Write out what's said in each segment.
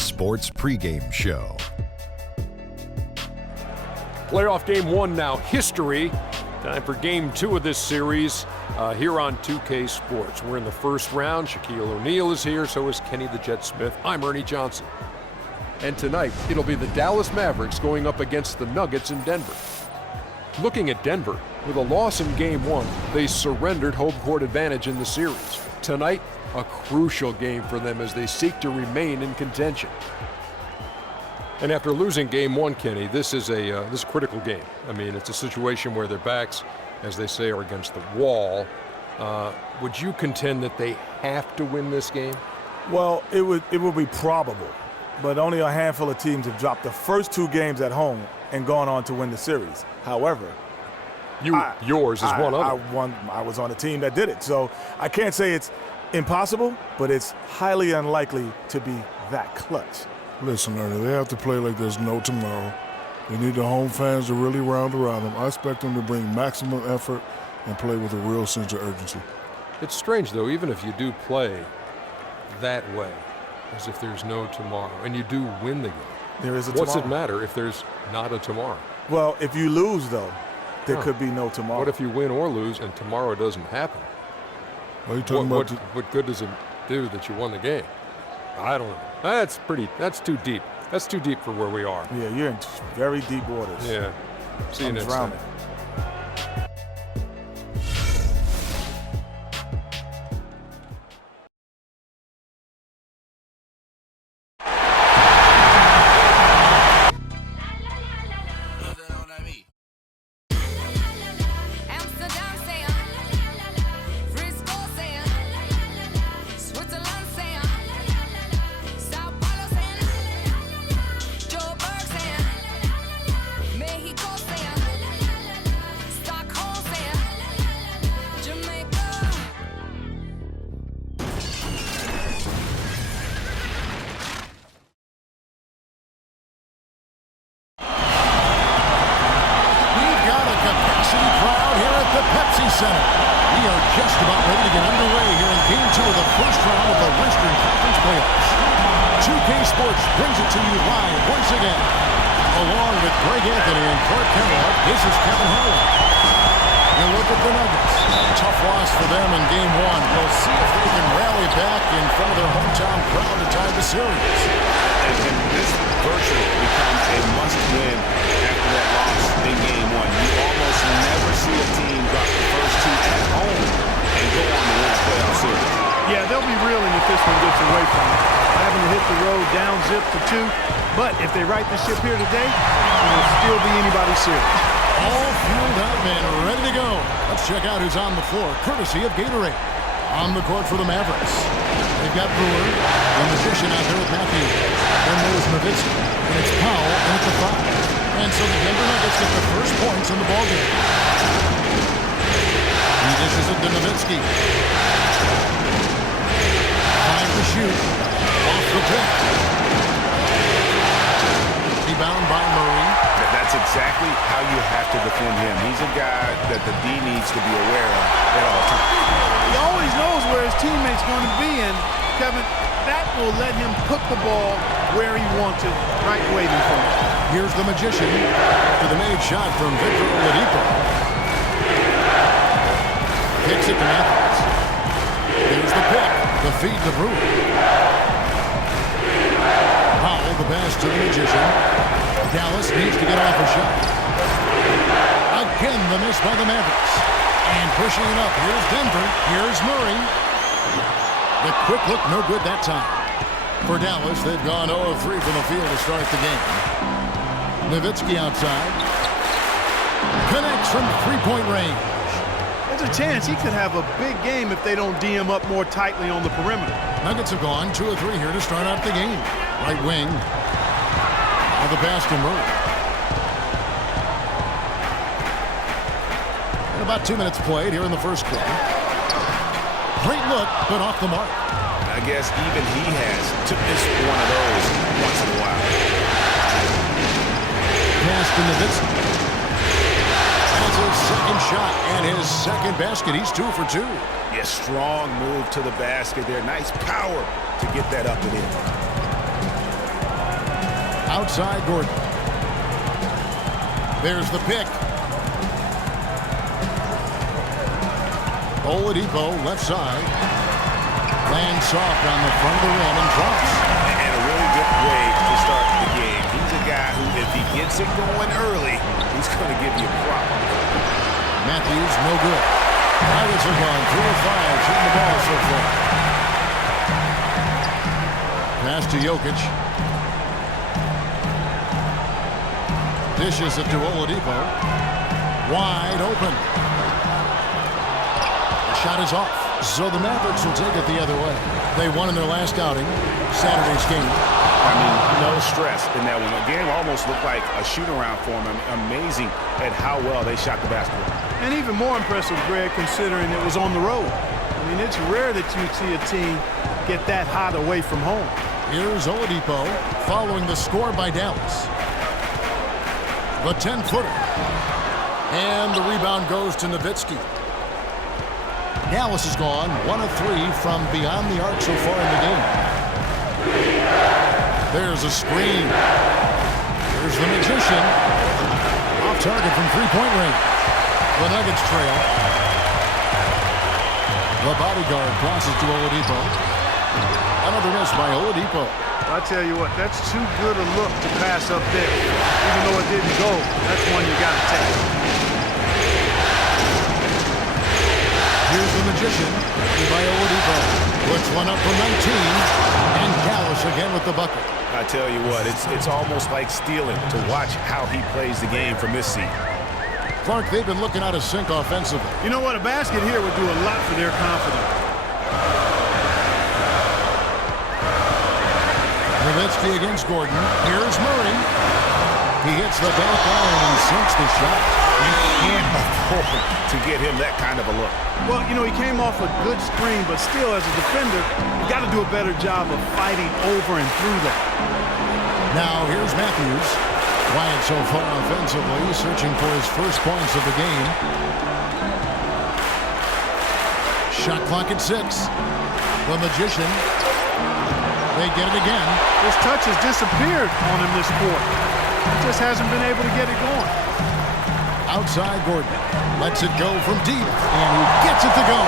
Sports pregame show. Playoff game one now, history. Time for game two of this series here on 2K Sports. We're in the first round. Shaquille O'Neal is here, so is Kenny the Jet Smith. I'm Ernie Johnson. And tonight, it'll be the Dallas Mavericks going up against the Nuggets in Denver. Looking at Denver, with a loss in game one, they surrendered home court advantage in the series. Tonight, a crucial game for them as they seek to remain in contention. And after losing game one, Kenny, this is a critical game. I mean, it's a situation where their backs, as they say, are against the wall. Would you contend that they have to win this game? Well, it would be probable, but only a handful of teams have dropped the first two games at home and gone on to win the series. However, yours is one of them. I was on a team that did it, so I can't say it's impossible, but it's highly unlikely to be that clutch. Listen, Ernie, they have to play like there's no tomorrow. They need the home fans to really round around them. I expect them to bring maximum effort and play with a real sense of urgency. It's strange, though, even if you do play that way, as if there's no tomorrow, and you do win the game. There is a tomorrow. What's it matter if there's not a tomorrow? Well, if you lose, though, there could be no tomorrow. What if you win or lose and tomorrow doesn't happen? What good does it do that you won the game? I don't know. That's too deep. That's too deep for where we are. Yeah, you're in very deep waters. Yeah. See you next time. We are just about ready to get underway here in Game 2 of the first round of the Western Conference Playoffs. 2K Sports brings it to you live once again. Along with Greg Anthony and Clark Kellogg, this is Kevin Harlan. You look at the Nuggets. Tough loss for them in Game 1. We'll see if they can rally back in front of their hometown crowd to tie the series. And this virtually becomes a must-win after that loss in Game 1. You almost never see a team drop the first two at home and go on to win a playoff series. Yeah, they'll be reeling if this one gets away from them. Having to hit the road down zip to 2. But if they right the ship here today, it will still be anybody's series. All fueled up and ready to go. Let's check out who's on the floor, courtesy of Gatorade. On the court for the Mavericks, they've got Brewer, the magician out there with Matthew. Then there's Nowitzki, and it's Powell, and it's a 5. And so the Denver Nuggets get the first points in the ballgame. He dishes it to Nowitzki. Time to shoot. Off the pick. Rebound by Murray. That's exactly how you have to defend him. He's a guy that the D needs to be aware of at all times. He always knows where his teammate's going to be, and Kevin, that will let him put the ball where he wants it, right waiting for him. Here's the magician to the made shot from Victor Oladipo. Kicks it to Mavericks. Here's the pick, the feed to Brewer. Powell, the pass to the magician. Dallas needs to get off a shot. Again, the miss by the Mavericks. And pushing it up, here's Denver, here's Murray. The quick look, no good that time. For Dallas, they've gone 0-3 from the field to start the game. Nowitzki outside. Connects from three-point range. There's a chance he could have a big game if they don't D him up more tightly on the perimeter. Nuggets have gone 2 of 3 here to start out the game. Right wing. Now the pass to Murray. And about 2 minutes played here in the first quarter. Great look, but off the mark. I guess even he has took this one of those once in a while. Pass to Nowitzki. That's his second shot and his second basket. He's 2 for 2. Yeah, strong move to the basket there. Nice power to get that up and in. Outside Gordon. There's the pick. Oladipo, left side. Lands soft on the front of the rim and drops. And a really good way to start the game. He's a guy who, if he gets it going early, he's going to give you a problem. Matthews, no good. Nuggets are gone 3 of 5, shooting the ball so far. Pass to Jokic. Dishes it to Oladipo. Wide open. The shot is off. So the Mavericks will take it the other way. They won in their last outing, Saturday's game. I mean, no stress in that one. The game almost looked like a shoot-around for them. Amazing at how well they shot the basketball. And even more impressive, Greg, considering it was on the road. I mean, it's rare that you'd see a team get that hot away from home. Here's Oladipo following the score by Dallas. The 10-footer. And the rebound goes to Nowitzki. Dallas has gone 1 of 3 from beyond the arc so far in the game. There's a screen. There's the magician. Off target from three-point range. The Nuggets trail. The bodyguard passes to Oladipo. Another miss by Oladipo. I tell you what, that's too good a look to pass up there. Even though it didn't go, that's one you got to take. Here's the magician by Oladipo. Puts one up from 19. And Dallas again with the bucket. I tell you what, it's almost like stealing to watch how he plays the game from this seat. Clark, they've been looking out of sync offensively. You know what? A basket here would do a lot for their confidence. Nowitzki against Gordon. Here's Murray. He hits the back iron and sinks the shot. You can't afford to get him that kind of a look. Well, you know, he came off a good screen, but still, as a defender, you got to do a better job of fighting over and through that. Now, here's Matthews. Quiet so far offensively, searching for his first points of the game. Shot clock at 6. The magician. They get it again. His touch has disappeared on him this quarter. He just hasn't been able to get it going. Outside Gordon. Lets it go from deep, and he gets it to go.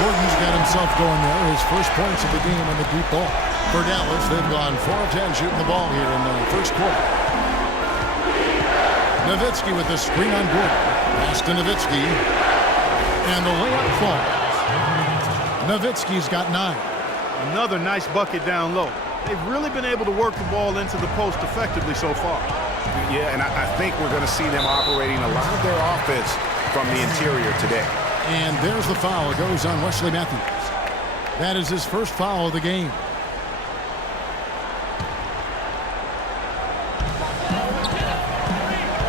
Gordon's got himself going there. His first points of the game on the deep ball. For Dallas, they've gone 4 of 10 shooting the ball here in the first quarter. Nowitzki with the screen on Gordon. Pass to Nowitzki. And the layup falls. Nowitzki's got 9. Another nice bucket down low. They've really been able to work the ball into the post effectively so far. Yeah, and I think we're going to see them operating a lot of their offense from the interior today. And there's the foul. It goes on Wesley Matthews. That is his first foul of the game.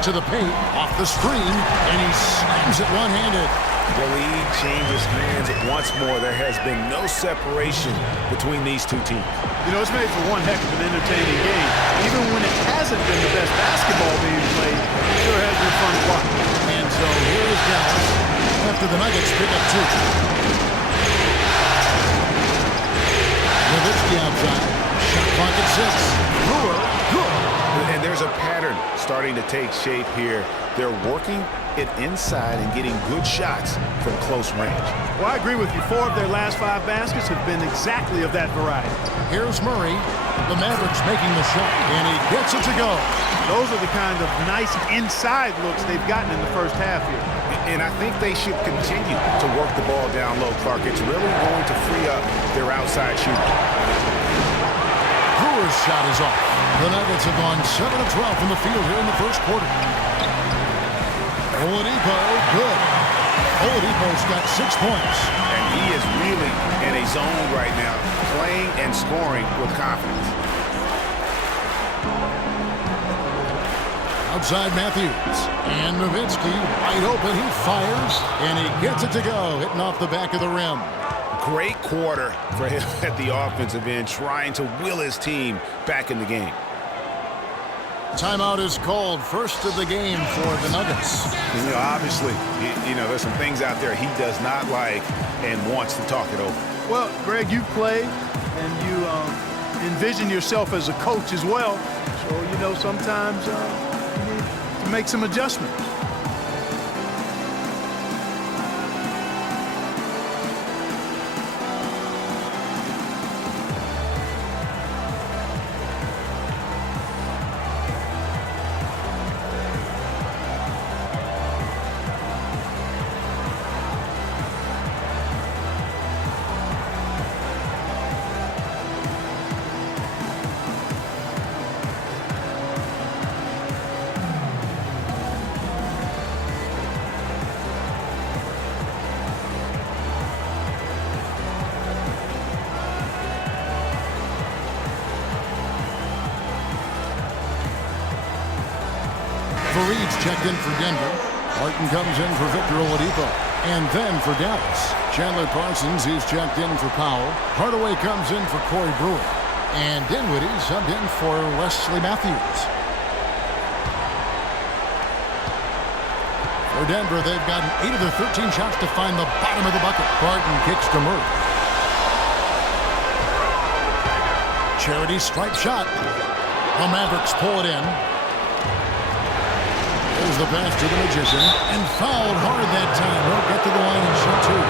To the paint, off the screen, and he slams it one-handed. The lead changes hands once more. There has been no separation between these two teams. You know, it's made for one heck of an entertaining game. Even when it hasn't been the best basketball being played, it sure has been fun to watch. And so here is Dallas after the Nuggets pick up 2. Nowitzki outside. Shot clock at 6. Brewer, good. And there's a pattern starting to take shape here. They're working it inside and getting good shots from close range. Well, I agree with you. 4 of their last 5 baskets have been exactly of that variety. Here's Murray. The Mavericks making the shot, and he gets it to go. Those are the kind of nice inside looks they've gotten in the first half here. And I think they should continue to work the ball down low, Clark. It's really going to free up their outside shooting. Brewer's shot is off. The Nuggets have gone 7 of 12 from the field here in the first quarter. Oladipo, good. Oladipo's got 6 points. And he is really in a zone right now, playing and scoring with confidence. Outside Matthews. And Nowitzki, wide open, he fires, and he gets it to go, hitting off the back of the rim. Great quarter for him at the offensive end, trying to will his team back in the game. Timeout is called. First of the game for the Nuggets. You know, obviously, you know, there's some things out there he does not like and wants to talk it over. Well, Greg, you played and you envision yourself as a coach as well. So, you know, sometimes you need to make some adjustments. Reed's checked in for Denver. Martin comes in for Victor Oladipo. And then for Dallas, Chandler Parsons, he's checked in for Powell. Hardaway comes in for Corey Brewer. And Dinwiddie subbed in for Wesley Matthews. For Denver, they've gotten 8 of their 13 shots to find the bottom of the bucket. Barton kicks to Murray. Charity stripe shot. The Mavericks pull it in. There's the pass to the Magician, and fouled hard that time. Won't get to the line and shoot two.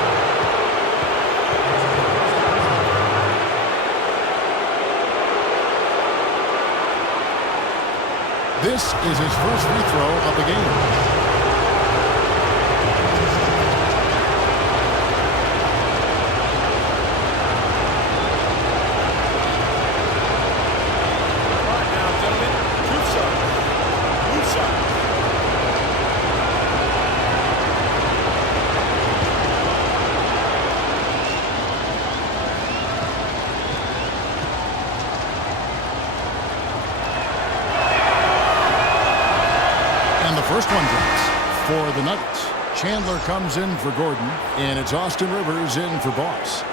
This is his first free throw of the game. First one drops for the Nuggets. Chandler comes in for Gordon, and it's Austin Rivers in for Boss.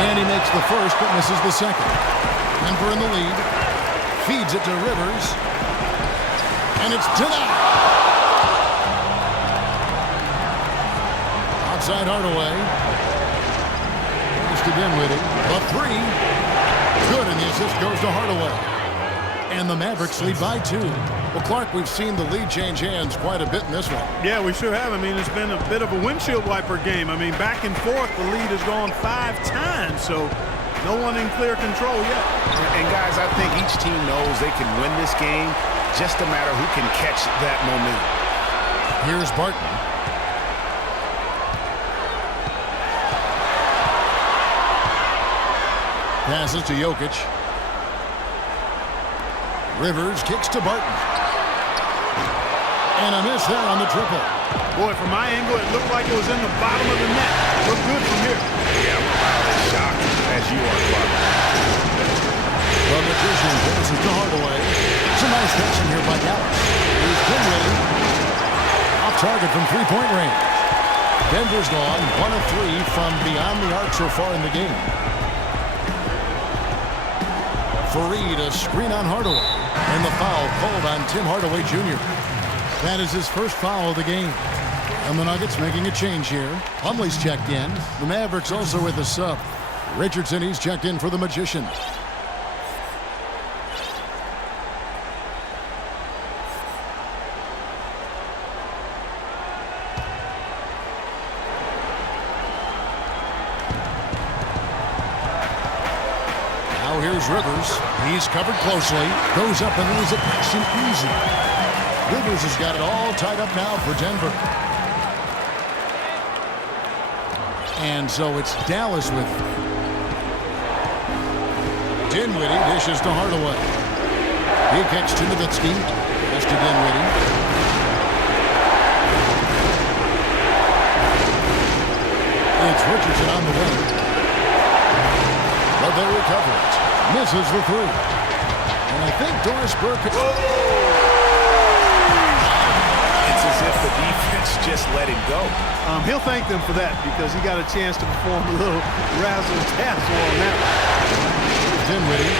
And he makes the first, but misses the second. Denver in the lead. Feeds it to Rivers. And it's denied. Outside Hardaway. Goes to Dinwiddie. The three. Good, and the assist goes to Hardaway. And the Mavericks lead by 2. Well, Clark, we've seen the lead change hands quite a bit in this one. Yeah, we sure have. I mean, it's been a bit of a windshield wiper game. I mean, back and forth, the lead has gone 5 times, so no one in clear control yet. And guys, I think each team knows they can win this game. Just a matter who can catch that momentum. Here's Barton. Passes to Jokic. Rivers kicks to Barton. And a miss there on the triple. Boy, from my angle, it looked like it was in the bottom of the net. Looked good from here. Yeah, I'm about as shocked as you are, Clark. The Magician passes to Hardaway. It's a nice action here by Dallas. Here's Dinwiddie. Off target from three-point range. Denver's gone 1 of 3 from beyond the arc so far in the game. Fareed, a screen on Hardaway. And the foul called on Tim Hardaway Jr. That is his first foul of the game. And the Nuggets making a change here. Plumlee's checked in. The Mavericks also with a sub. Richardson, he's checked in for the Magician. Here's Rivers. He's covered closely. Goes up and lays it nice and easy. Rivers has got it all tied up now for Denver. And so it's Dallas with Dinwiddie. Dishes to Hardaway. He kicks to Nowitzki. Pass to Dinwiddie. It's Richardson on the wing. But they recover it. Misses the three. And I think Doris Burke... It's as if the defense just let him go. He'll thank them for that because he got a chance to perform a little razzle-dazzle on that one. Dinwiddie.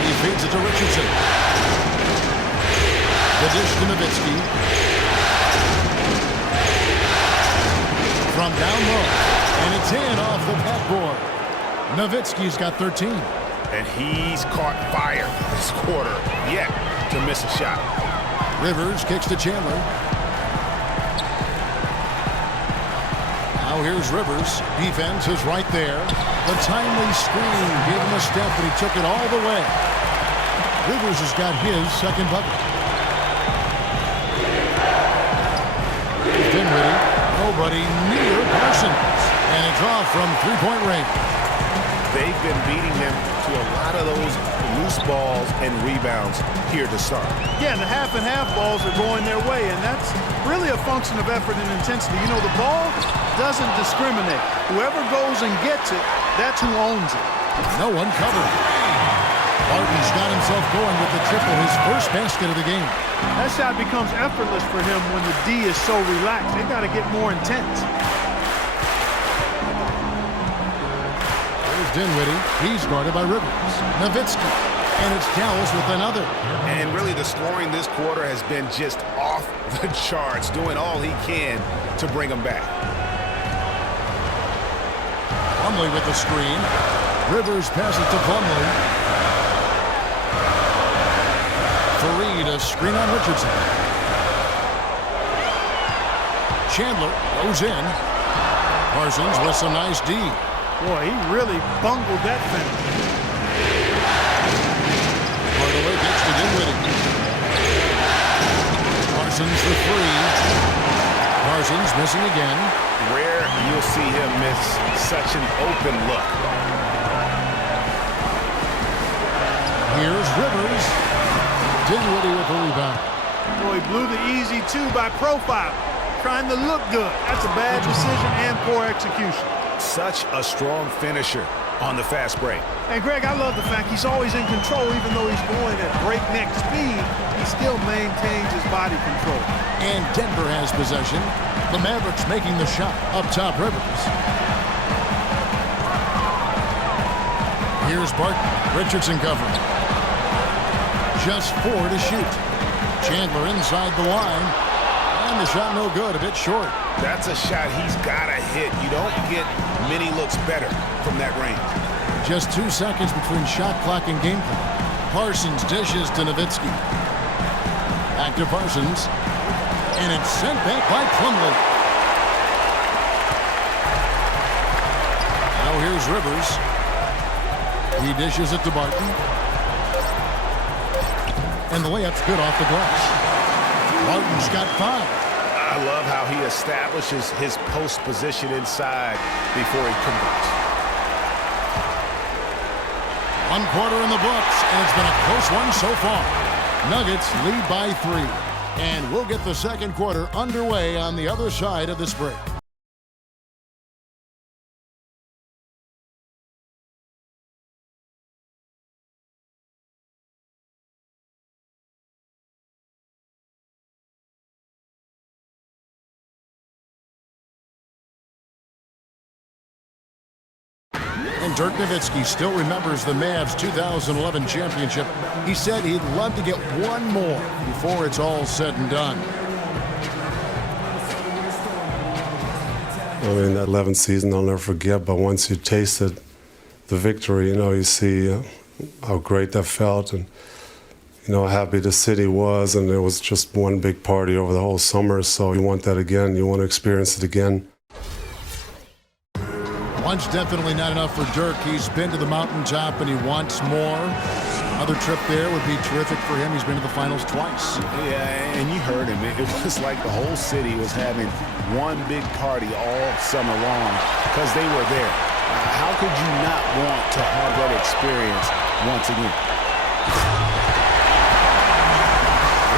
He feeds it to Richardson. The dish to Nowitzki. From down low. And it's in off the backboard. Nowitzki's got 13. And he's caught fire this quarter, yet to miss a shot. Rivers kicks to Chandler. Now here's Rivers. Defense is right there. The timely screen gave him a step, but he took it all the way. Rivers has got his second bucket. Dinwiddie. Nobody near Parsons. And it's off from three-point range. They've been beating them to a lot of those loose balls and rebounds here to start. Yeah, the half and half balls are going their way, and that's really a function of effort and intensity. You know, the ball doesn't discriminate. Whoever goes and gets it, that's who owns it. No one covered. Barton's got himself going with the triple, his first basket of the game. That shot becomes effortless for him when the D is so relaxed. They got to get more intense. Dinwiddie. He's guarded by Rivers. Nowitzki. And it's Dallas with another. And really the scoring this quarter has been just off the charts, doing all he can to bring them back. Plumlee with the screen. Rivers passes to Plumlee. Fareed a screen on Richardson. Chandler goes in. Parsons with some nice D. Boy, he really bungled that finish. Hardaway gets to Dinwiddie. Parsons the three. Parsons missing again. Rare you'll see him miss such an open look. Here's Rivers. Dinwiddie with the rebound. Boy, he blew the easy two by profile. Trying to look good. That's a bad decision and poor execution. Such a strong finisher on the fast break. And Greg, I love the fact he's always in control. Even though he's going at breakneck speed, he still maintains his body control. And Denver has possession. The Mavericks making the shot up top. Rivers. Here's Barton. Richardson covering. Just 4 to shoot. Chandler inside the line. And the shot no good, a bit short. That's a shot he's got to hit. You don't get many looks better from that range. Just 2 seconds between shot clock and game clock. Parsons dishes to Nowitzki. Back to Parsons. And it's sent back by Plumlee. Now here's Rivers. He dishes it to Barton. And the layup's good off the glass. Barton's got 5. I love how he establishes his post position inside before he converts. 1 quarter in the books, and it's been a close one so far. Nuggets lead by 3. And we'll get the second quarter underway on the other side of this break. And Dirk Nowitzki still remembers the Mavs 2011 championship. He said he'd love to get one more before it's all said and done. I mean, that 11th season I'll never forget, but once you tasted the victory, you know, you see how great that felt and, you know, how happy the city was, and it was just one big party over the whole summer, so you want that again. You want to experience it again. One's definitely not enough for Dirk. He's been to the mountaintop and he wants more. Another trip there would be terrific for him. He's been to the finals twice. Yeah, and you heard him. It was like the whole city was having one big party all summer long because they were there. How could you not want to have that experience once again?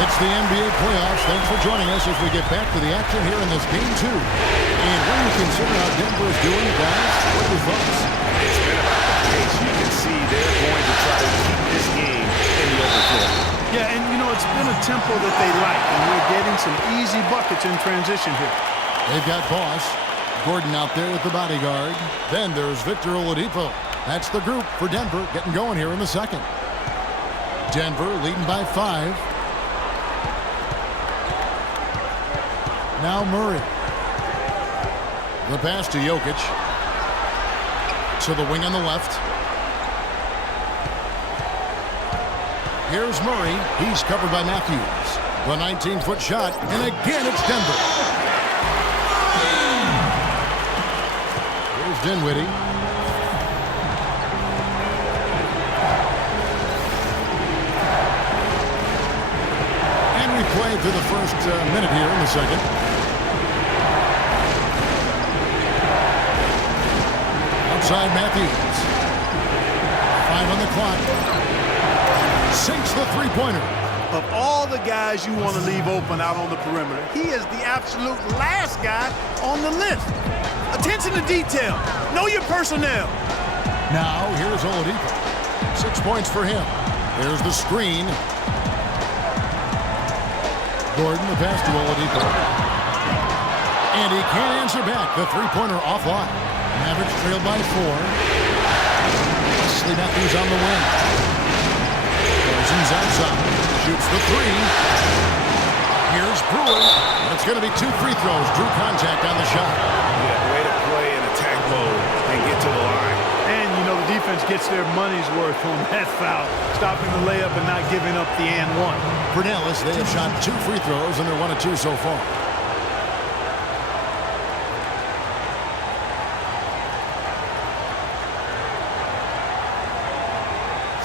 It's the NBA playoffs. Thanks for joining us as we get back to the action here in this Game 2. And when you consider how Denver is doing, guys, what are your thoughts? It's been about the pace. You can see they're going to try to keep this game in the open floor. Yeah, and you know, it's been a tempo that they like, and we're getting some easy buckets in transition here. They've got Boss. Gordon out there with the bodyguard. Then there's Victor Oladipo. That's the group for Denver getting going here in the second. Denver leading by 5. Now Murray. The pass to Jokic. To the wing on the left. Here's Murray. He's covered by Matthews. The 19-foot shot, and again it's Denver. Here's Dinwiddie. And we play through the first minute here in the second. Outside Matthews. 5 on the clock. Sinks the three-pointer. Of all the guys you want to leave open out on the perimeter, he is the absolute last guy on the list. Attention to detail. Know your personnel. Now, here's Oladipo. 6 points for him. There's the screen. Gordon, the pass to Oladipo. And he can't answer back. The three-pointer offline. Mavericks trailed by 4. Wesley Matthews on the wing. Cousins outside. Shoots the 3. Here's Brewer. It's going to be 2 free throws. Drew contact on the shot. Yeah, way to play in attack mode and get to the line. And, you know, the defense gets their money's worth on that foul. Stopping the layup and not giving up the and one. For Dallas, they have shot 2 free throws, and they're 1 of 2 so far.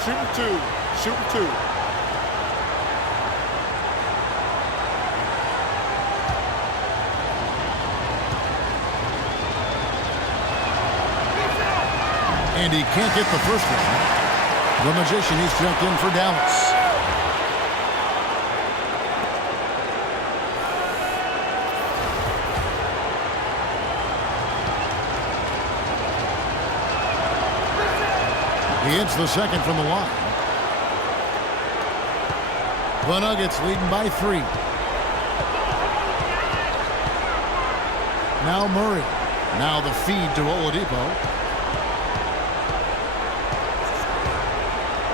Shooting 2. Shooting 2. And he can't get the first one. The Magician, he's jumped in for Dallas. He hits the second from the line. The Nuggets leading by 3. Now Murray. Now the feed to Oladipo.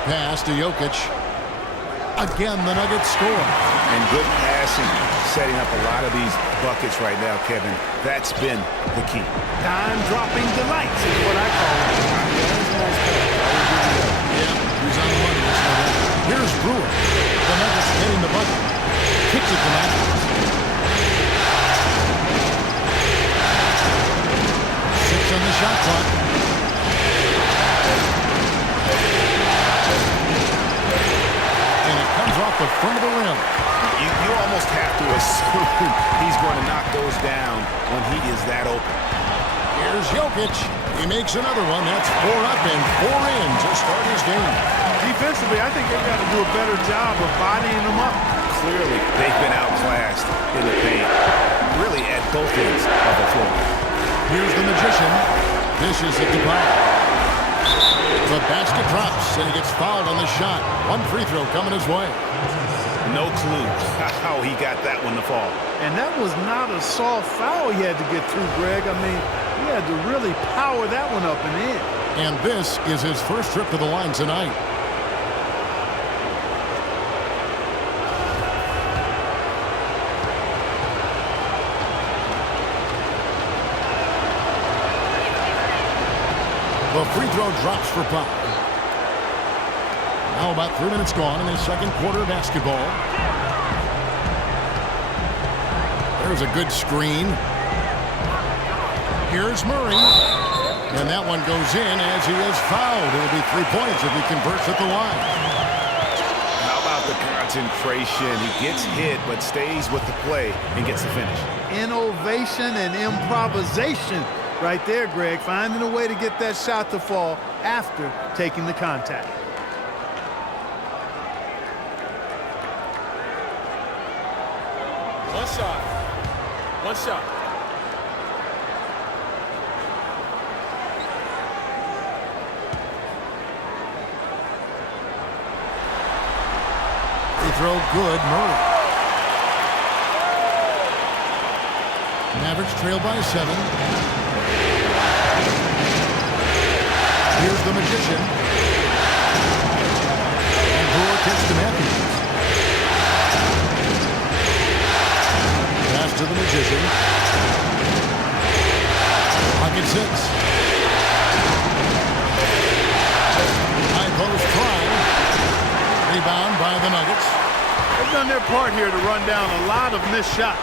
Pass to Jokic. Again, the Nuggets score. And good passing, setting up a lot of these buckets right now, Kevin. That's been the key. Time-dropping delights is what I call it. Yeah, he's on the money. Here's Brewer. The Nuggets getting the bucket. Kicks it to Matthews. 6 on the shot clock. And it comes off the front of the rim. You almost have to assume he's going to knock those down when he is that open. Here's Jokic. He makes another one. That's 4 up and 4 in to start his game. Defensively, I think they've got to do a better job of bodying them up. Clearly, they've been outclassed in the paint, really at both ends of the floor. Here's the Magician. Dishes at the power. The basket drops, and he gets fouled on the shot. 1 free throw coming his way. No clue how he got that one to fall. And that was not a soft foul he had to get through, Greg. I mean, he had to really power that one up and in. And this is his first trip to the line tonight. The free throw drops for Pop. Now about 3 minutes gone in the second quarter of basketball. There's a good screen. Here's Murray. And that one goes in as he is fouled. It'll be 3 points if he converts at the line. How about the concentration? He gets hit but stays with the play and gets the finish. Innovation and improvisation right there, Greg. Finding a way to get that shot to fall after taking the contact. One shot. One shot. throw good. Murray. Mavericks trail by 7. Here's the Magician. And Brewer kicks to Matthews. Pass to the Magician. Pocket 6. High post try. Rebound by the Nuggets. They've done their part here to run down a lot of missed shots.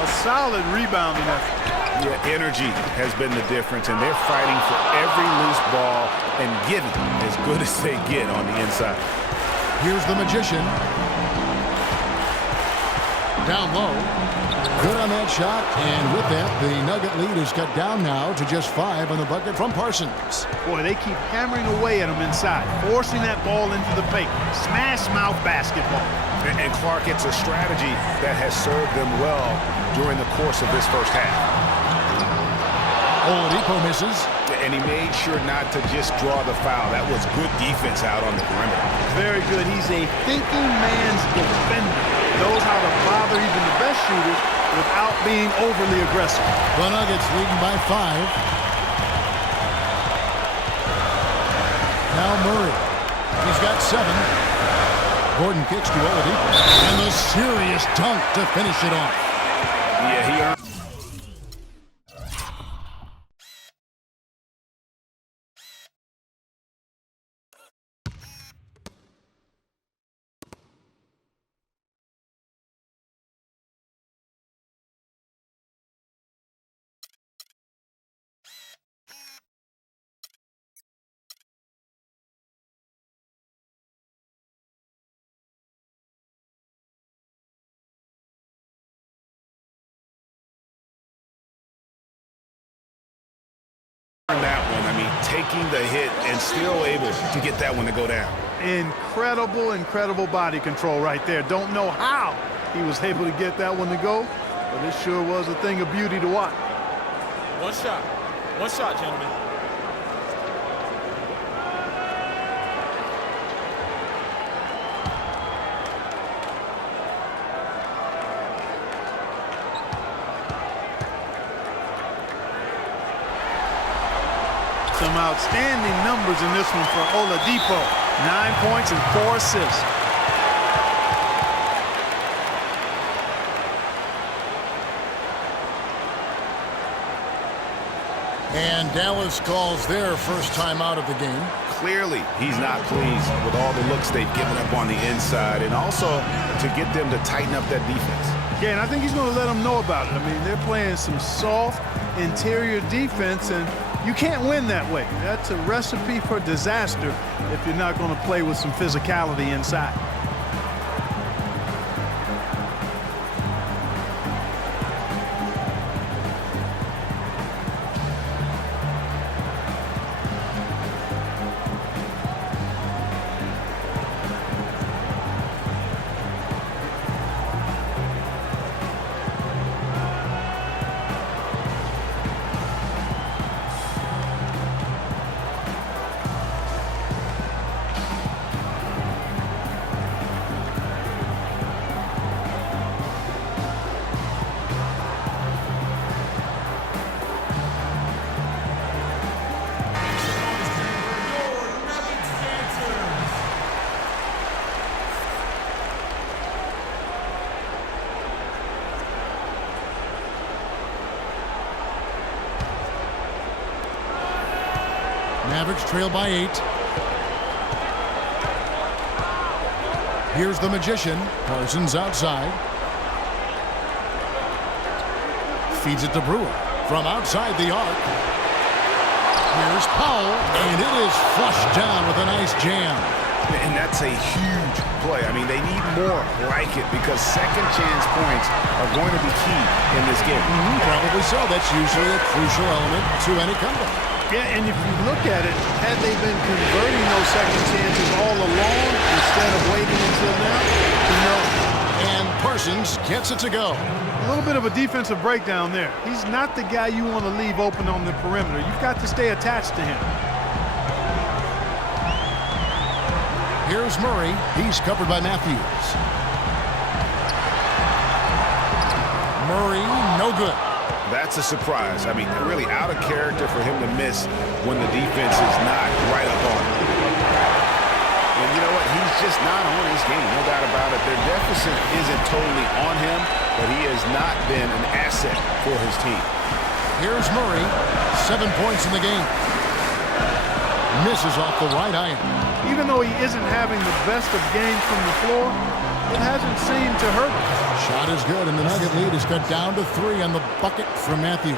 A solid rebounding effort. Yeah, energy has been the difference, and they're fighting for every loose ball and giving as good as they get on the inside. Here's the Magician. Down low. Good on that shot, and with that, the Nugget lead is cut down now to just 5 on the bucket from Parsons. Boy, they keep hammering away at him inside, forcing that ball into the paint. Smash mouth basketball. And Clark, it's a strategy that has served them well during the course of this first half. Oladipo misses. And he made sure not to just draw the foul. That was good defense out on the perimeter. Very good. He's a thinking man's defender. Knows how to bother even the best shooters without being overly aggressive. The Nuggets leading by 5. Now Murray. He's got 7. Gordon kicks to Oladipo. And the serious dunk to finish it off. Yeah, he earned. That one, I mean, taking the hit and still able to get that one to go down. Incredible body control right there. Don't know how he was able to get that one to go, but it sure was a thing of beauty to watch. One shot, gentlemen. Some outstanding numbers in this one for Oladipo. 9 points and 4 assists. And Dallas calls their first time out of the game. Clearly, he's not pleased with all the looks they've given up on the inside, and also to get them to tighten up that defense. Yeah, and I think he's going to let them know about it. I mean, they're playing some soft interior defense, and you can't win that way. That's a recipe for disaster if you're not going to play with some physicality inside. Mavericks trail by 8. Here's the Magician. Parsons outside. Feeds it to Brewer. From outside the arc. Here's Powell. And it is flushed down with a nice jam. And that's a huge play. I mean, they need more like it because second chance points are going to be key in this game. Probably so. That's usually a crucial element to any comeback. Yeah, and if you look at it, had they been converting those second chances all along instead of waiting until now, who knows? And Parsons gets it to go. A little bit of a defensive breakdown there. He's not the guy you want to leave open on the perimeter. You've got to stay attached to him. Here's Murray. He's covered by Matthews. Murray, no good. That's a surprise. I mean, really out of character for him to miss when the defense is not right up on him. And you know what? He's just not on his game, no doubt about it. Their deficit isn't totally on him, but he has not been an asset for his team. Here's Murray, 7 points in the game. Misses off the right iron. Even though he isn't having the best of games from the floor, it hasn't seemed to hurt him. Shot is good, and the Nugget lead is cut down to 3 on the bucket from Matthews.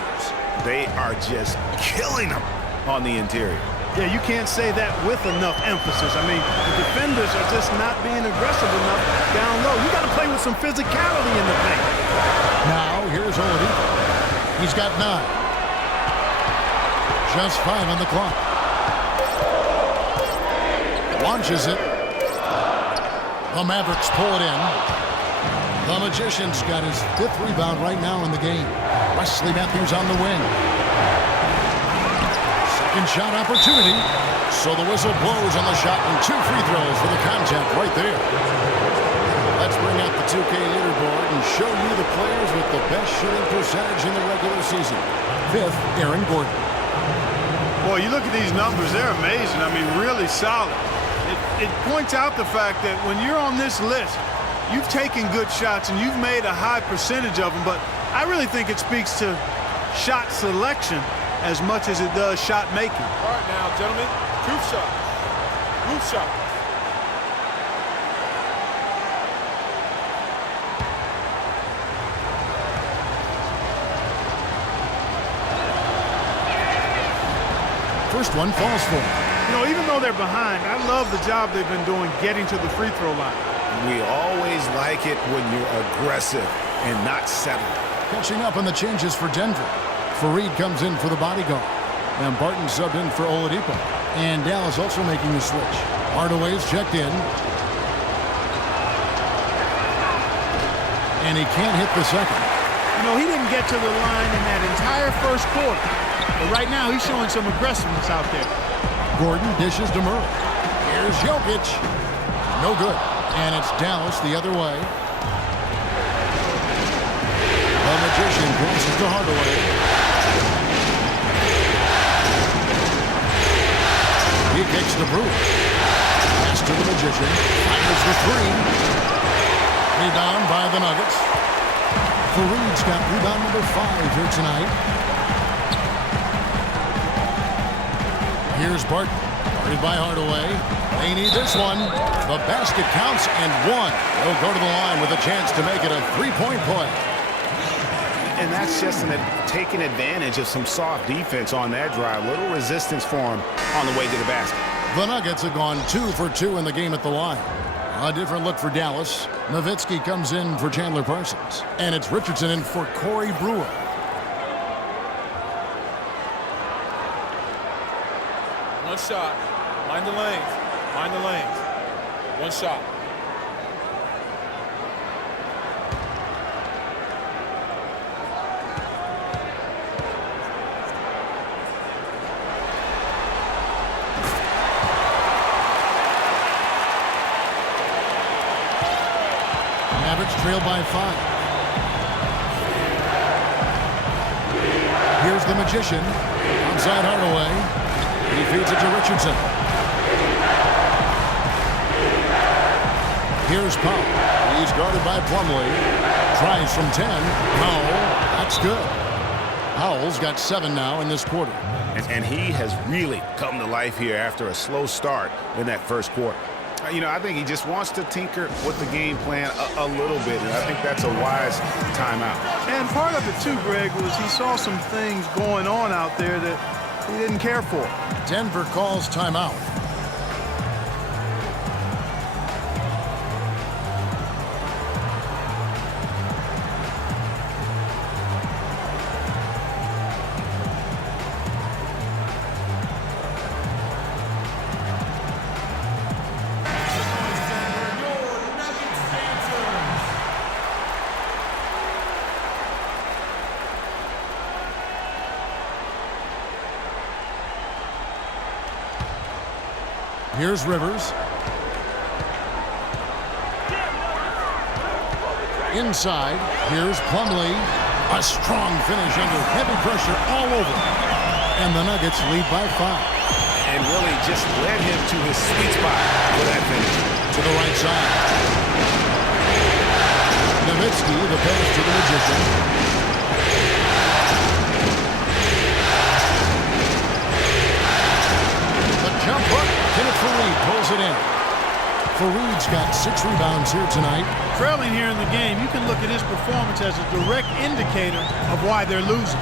They are just killing him on the interior. Yeah, you can't say that with enough emphasis. I mean, the defenders are just not being aggressive enough down low. You got to play with some physicality in the paint. Now, here's Oladipo. He's got 9. Just 5 on the clock. Launches it. The Mavericks pull it in. The Magician's got his 5th rebound right now in the game. Wesley Matthews on the wing. Second shot opportunity. So the whistle blows on the shot and 2 free throws for the contact right there. Let's bring out the 2K leaderboard and show you the players with the best shooting percentage in the regular season. 5th, Aaron Gordon. Boy, you look at these numbers, they're amazing. I mean, really solid. It points out the fact that when you're on this list, you've taken good shots and you've made a high percentage of them, but I really think it speaks to shot selection as much as it does shot making. All right now, gentlemen, truth shot. Roof shot. First one falls for him. You know, even though they're behind, I love the job they've been doing getting to the free throw line. We always like it when you're aggressive and not settling. Catching up on the changes for Denver. Fareed comes in for the bodyguard. And Barton subbed in for Oladipo. And Dallas also making the switch. Hardaway's checked in. And he can't hit the second. You know, he didn't get to the line in that entire first quarter. But right now, he's showing some aggressiveness out there. Gordon dishes to Murray. Here's Jokic. No good. And it's Dallas the other way. The Magician passes to Hardaway. He kicks to Brewer. Pass to the Magician. Fires the 3. Rebound by the Nuggets. Fareed's got rebound number 5 here tonight. Here's Barton. Guarded by Hardaway. They need this one. The basket counts and 1. They'll go to the line with a chance to make it a 3-point play. And that's just taking advantage of some soft defense on that drive. Little resistance for him on the way to the basket. The Nuggets have gone 2 for 2 in the game at the line. A different look for Dallas. Nowitzki comes in for Chandler Parsons. And it's Richardson in for Corey Brewer. One shot. Mind the lanes. Mind the lanes. One shot. Mavericks trail by 5. Here's the Magician. Outside Hardaway. He feeds it to Richardson. Here's Powell. He's guarded by Plumlee. Tries from 10. Powell. That's good. Powell's got 7 now in this quarter. And he has really come to life here after a slow start in that first quarter. You know, I think he just wants to tinker with the game plan a little bit, and I think that's a wise timeout. And part of it, too, Greg, was he saw some things going on out there that he didn't care for. Denver calls timeout. Here's Rivers. inside. Here's Plumlee. A strong finish under heavy pressure all over. And the Nuggets lead by 5. And really just led him to his sweet spot for that finish. To the right side. Nowitzki, the pass to the Magician. The jump hook. Kenneth Faried pulls it in. Faried's got 6 rebounds here tonight. Trailing here in the game, you can look at his performance as a direct indicator of why they're losing.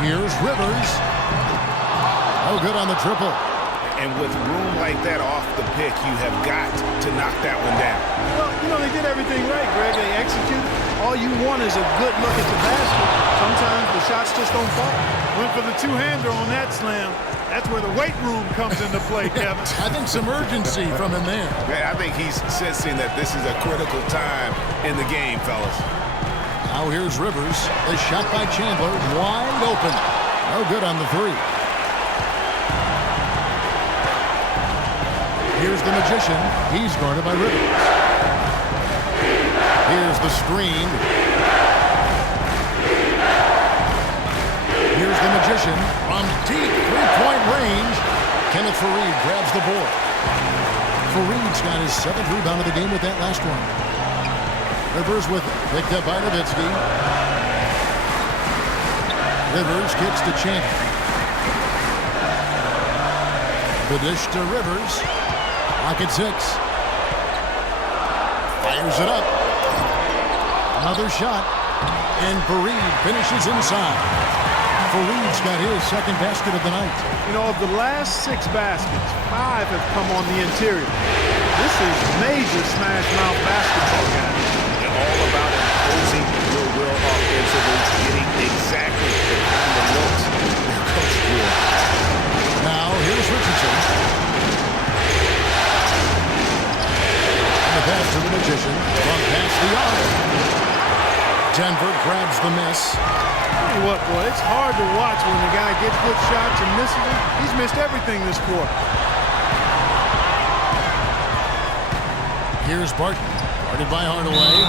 Here's Rivers. Oh, good on the triple. And with room like that off the pick, you have got to knock that one down. Well, you know, they did everything right, Greg. They executed. All you want is a good look at the basket. Sometimes the shots just don't fall. Went for the two-hander on that slam. That's where the weight room comes into play, Kevin. I think some urgency from him there. Yeah, I think he's sensing that this is a critical time in the game, fellas. Now here's Rivers. The shot by Chandler, wide open. No good on the 3. Here's the Magician. He's guarded by Rivers. Here's the screen. Here's the Magician from deep three-point range. Kenneth Faried grabs the board. Faried's got his 7th rebound of the game with that last one. Rivers with it. Picked up by Nowitzki. Rivers kicks to Chandler. The dish to Rivers. Pocket 6. Fires it up. Another shot. And Faried finishes inside. Faried's got his 2nd basket of the night. You know, of the last 6 baskets, 5 have come on the interior. This is major smash mouth basketball, guys. And all about imposing your will offensively, getting exactly the kind of looks your coach will. Now, here's Richardson. And the pass to the Magician. From past the arc. Denver grabs the miss. Tell you what, boy, it's hard to watch when the guy gets good shots and misses them. He's missed everything this quarter. Here's Barton, guarded by Hardaway.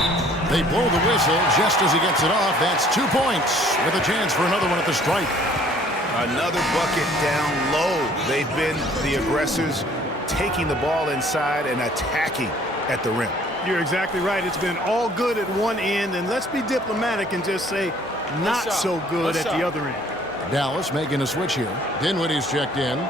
They blow the whistle just as he gets it off. That's 2 points with a chance for another one at the stripe. Another bucket down low. They've been the aggressors, taking the ball inside and attacking at the rim. You're exactly right. It's been all good at one end, and let's be diplomatic and just say not so good at the other end. Dallas making a switch here. Dinwiddie's checked in. You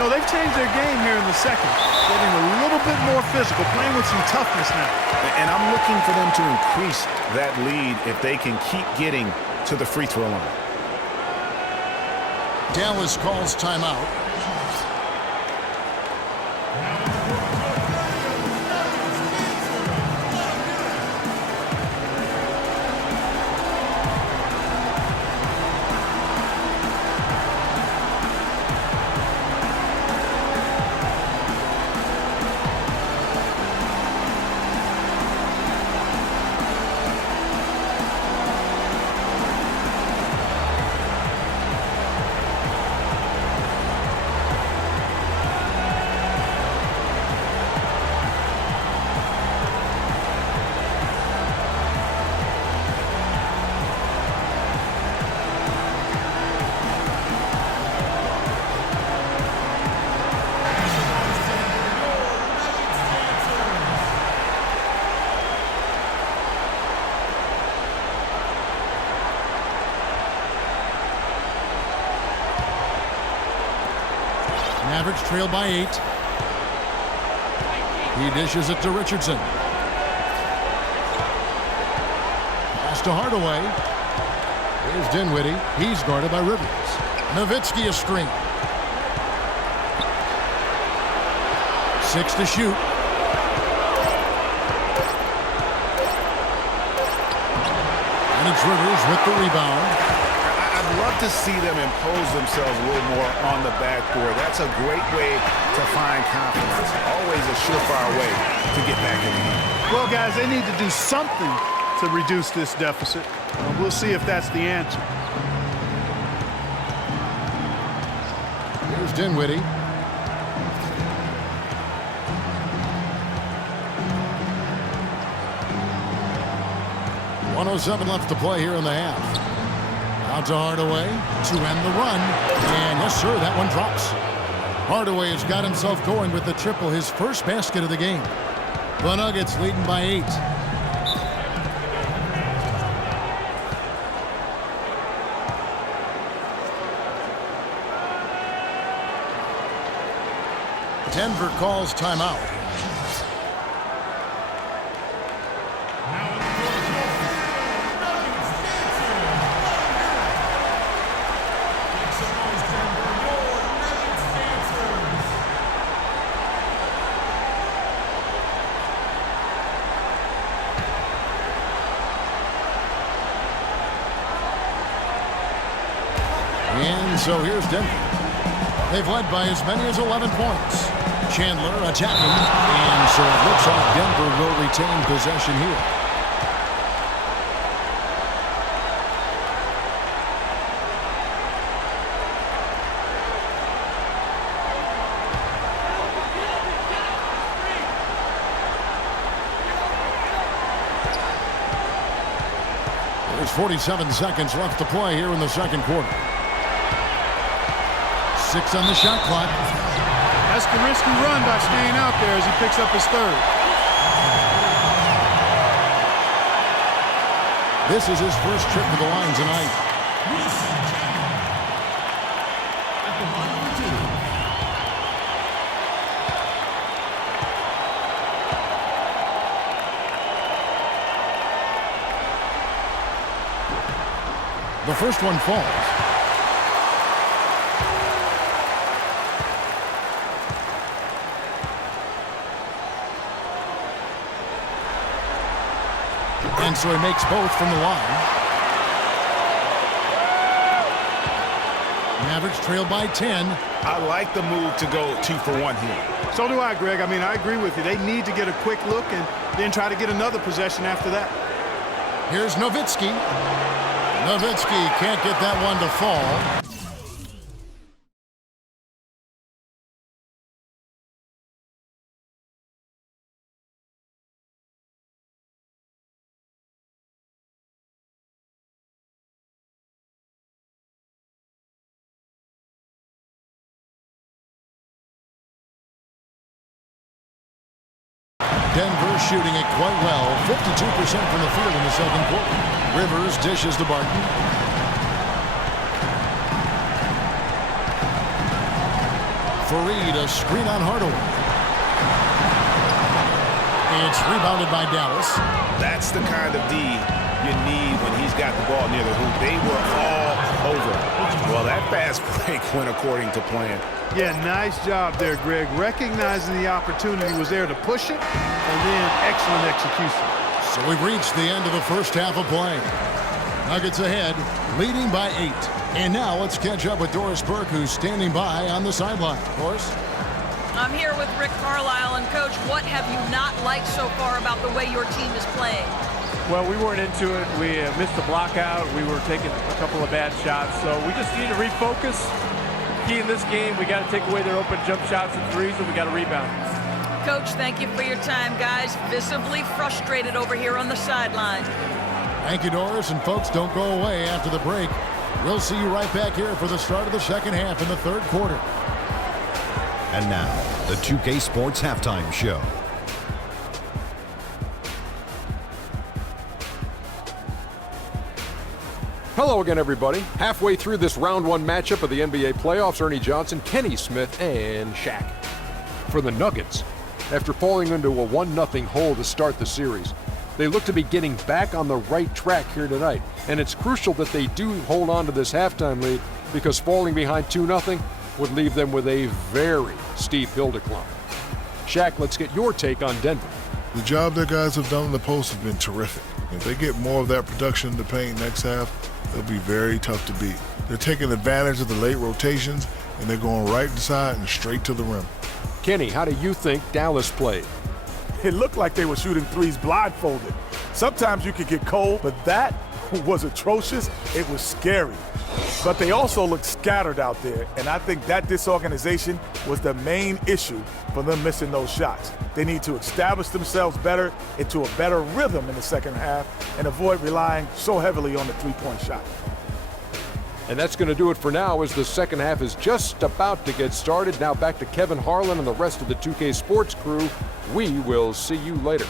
know, they've changed their game here in the second, getting a little bit more physical, playing with some toughness now. And I'm looking for them to increase that lead if they can keep getting to the free throw line. Dallas calls timeout. Mavericks trail by 8. He dishes it to Richardson. Pass to Hardaway. Here's Dinwiddie. He's guarded by Rivers. Nowitzki a screen. 6 to shoot. And it's Rivers with the rebound. I'd love to see them impose themselves a little more on the backboard. That's a great way to find confidence. Always a surefire way to get back in the game. Well, guys, they need to do something to reduce this deficit. We'll see if that's the answer. Here's Dinwiddie. 1:07 left to play here in the half. Out to Hardaway to end the run. And yes, sir, that one drops. Hardaway has got himself going with the triple, his first basket of the game. The Nuggets leading by 8. Denver calls timeout. And so here's Denver. They've led by as many as 11 points. Chandler attacking, and so it looks like Denver will retain possession here. There's 47 seconds left to play here in the second quarter. 6 on the shot clock. That's the risky run by staying out there as he picks up his third. This is his first trip to the line tonight. The first one falls. And so he makes both from the line. Mavericks trail by 10. I like the move to go 2 for 1 here. So do I, Greg. I mean, I agree with you. They need to get a quick look and then try to get another possession after that. Here's Nowitzki. Nowitzki can't get that one to fall. Denver shooting it quite well. 52% from the field in the second quarter. Rivers dishes to Barton. Fareed, a screen on Hardaway. It's rebounded by Dallas. That's the kind of D you need when he's got the ball near the hoop. They were all over. Well, that fast break went according to plan. Yeah, nice job there, Greg. Recognizing the opportunity was there to push it, and then excellent execution. So we've reached the end of the first half of play. Nuggets ahead, leading by 8. And now let's catch up with Doris Burke, who's standing by on the sideline. Doris? I'm here with Rick Carlisle. And, Coach, what have you not liked so far about the way your team is playing? Well, we weren't into it. We missed the block out. We were taking a couple of bad shots. So we just need to refocus. Key in this game, we got to take away their open jump shots and threes, and we got to rebound. Coach, thank you for your time, guys. Visibly frustrated over here on the sideline. Thank you, Doris. And folks, don't go away after the break. We'll see you right back here for the start of the second half in the third quarter. And now, the 2K Sports Halftime Show. Hello again, everybody. Halfway through this round 1 matchup of the NBA playoffs, Ernie Johnson, Kenny Smith, and Shaq. For the Nuggets, after falling into a 1-0 hole to start the series, they look to be getting back on the right track here tonight. And it's crucial that they do hold on to this halftime lead, because falling behind 2-0 would leave them with a very steep hill to climb. Shaq, let's get your take on Denver. The job their guys have done in the post has been terrific. If they get more of that production in the paint next half, they'll be very tough to beat. They're taking advantage of the late rotations, and they're going right inside and straight to the rim. Kenny, how do you think Dallas played? It looked like they were shooting threes blindfolded. Sometimes you could get cold, but that was atrocious. It was scary. But they also looked scattered out there, and I think that disorganization was the main issue for them missing those shots. They need to establish themselves better into a better rhythm in the second half and avoid relying so heavily on the three-point shot. And that's going to do it for now as the second half is just about to get started. Now back to Kevin Harlan and the rest of the 2K Sports crew. We will see you later.